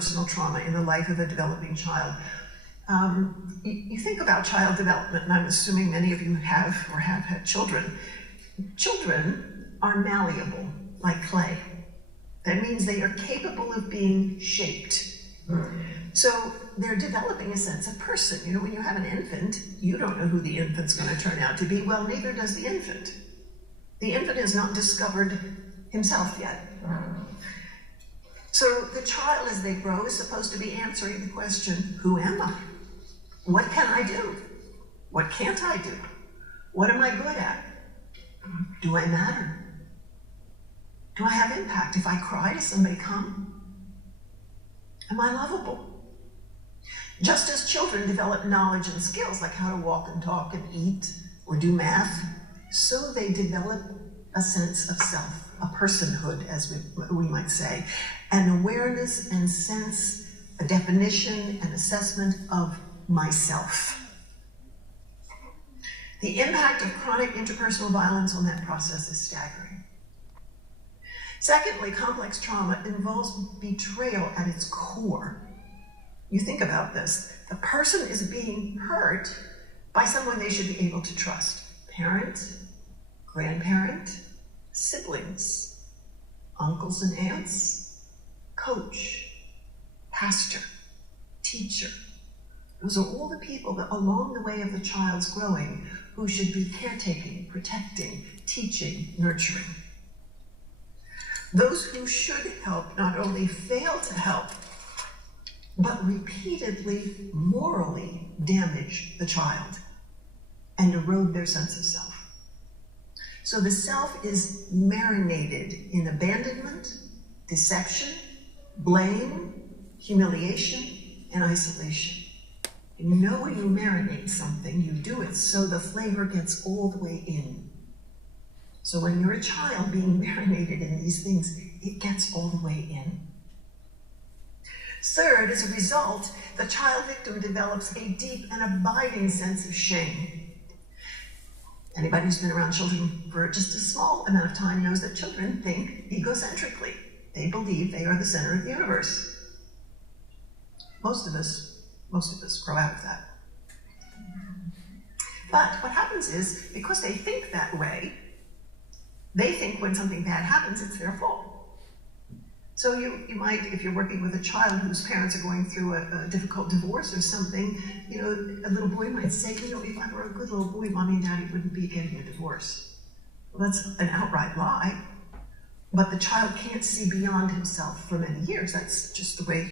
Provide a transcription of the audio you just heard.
interpersonal trauma in the life of a developing child. You think about child development, and I'm assuming many of you have or have had children. Children are malleable, like clay. That means they are capable of being shaped. So they're developing a sense of person. You know, when you have an infant, you don't know who the infant's going to turn out to be. Well, neither does the infant. The infant has not discovered himself yet. So the child, as they grow, is supposed to be answering the question, who am I? What can I do? What can't I do? What am I good at? Do I matter? Do I have impact? If I cry, does somebody come? Am I lovable? Just as children develop knowledge and skills like how to walk and talk and eat or do math, so they develop a sense of self, a personhood, as we might say, an awareness and sense, a definition and assessment of myself. The impact of chronic interpersonal violence on that process is staggering. Secondly, complex trauma involves betrayal at its core. You think about this. The person is being hurt by someone they should be able to trust. Parent, grandparent, siblings, uncles and aunts, coach, pastor, teacher. Those are all the people that along the way of the child's growing who should be caretaking, protecting, teaching, nurturing. Those who should help not only fail to help, but repeatedly morally damage the child and erode their sense of self. So the self is marinated in abandonment, deception, blame, humiliation, and isolation. You know, when you marinate something, you do it so the flavor gets all the way in. So when you're a child being marinated in these things, it gets all the way in. Third, as a result, the child victim develops a deep and abiding sense of shame. Anybody who's been around children for just a small amount of time knows that children think egocentrically. They believe they are the center of the universe. Most of us grow out of that. But what happens is, because they think that way, they think when something bad happens, it's their fault. So you might, if you're working with a child whose parents are going through a difficult divorce or something, you know, a little boy might say, you know, if I were a good little boy, Mommy and Daddy wouldn't be getting a divorce. Well, that's an outright lie. But the child can't see beyond himself for many years. That's just the way